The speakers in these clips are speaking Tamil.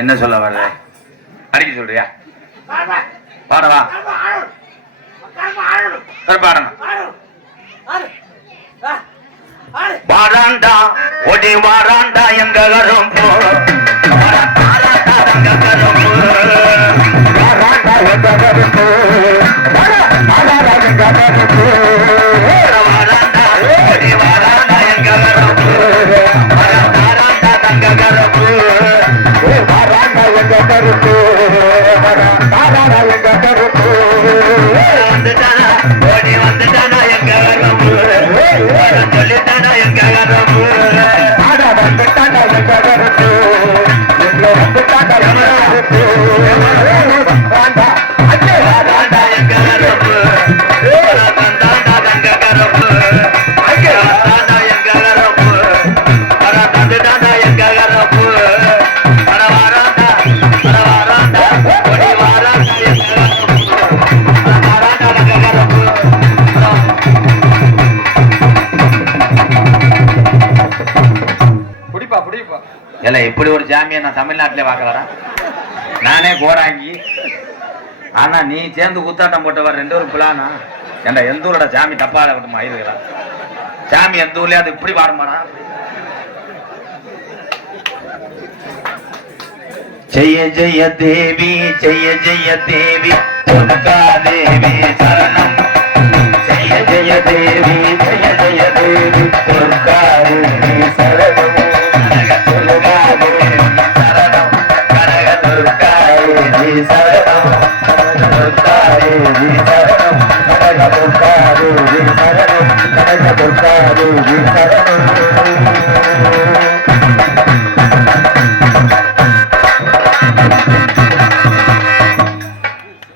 என்ன சொல்ல வர்ற? அடிக்க சொல்றியா? பாடவா வாராண்டா ஒடி வாராண்டா எங்க கரும்பு வாராண்டா எங்க கரும்பு வாராண்டா எங்க கரும்பு வாராண்டா எங்க கரும்பு வாராண்டா ஒடி வாராண்டா எங்க கரும்பு வாராண்டா தங்க கரும்பு வாராண்டா எங்க கரும்பு வாராண்டா எங்க கரும்பு வந்துட்டானா ஓடி வந்துட்டானா எங்க கரும்பு சொல்லிட்டானா எங்க கரும்பு வந்துட்டானா எங்க கரும்பு வந்துட்டானா எங்க கரும்பு வாராண்டா வாராண்டா எங்க கரும்பு வந்தாண்டா தங்க கரும்பு வந்தாண்டா எங்க கரும்பு வந்துட்டானா எங்க கரும்பு இப்படி ஒரு ஜாமியை நான் தமிழ்நாட்டிலே பார்க்க வரேன். நானே கோடாங்கி, ஆனா நீ சேர்ந்து குத்தாட்டம் போட்டவர் 2 ஒரு பிளானா ஏண்டா எந்த ஊரோட ஜாமி தப்பாத விட்டுமா இருக்கிறான் ஜாமி எந்த ஊர்லயே அது இப்படி பாடுமாடா. ஜெய ஜெய தேவி ஜெய ஜெய தேவி துர்கா தேவி சரணம் ஜெய ஜெய தேவி ஜெய ஜெய தேவி துர்கா தேவி சரணம்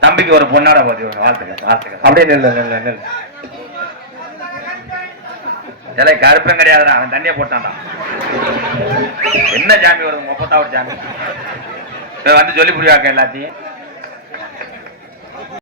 தம்பிக்கு ஒரு பொன்னாட பத்தி வாழ்த்துக்கள் அப்படியே இல்லை கருப்பம் கிடையாதுடா அவன் தண்ணியை போட்டான்டா. என்ன ஜாமி வருது 30வது ஜாமி வந்து சொல்லி புரியாக்க எல்லாத்தையும்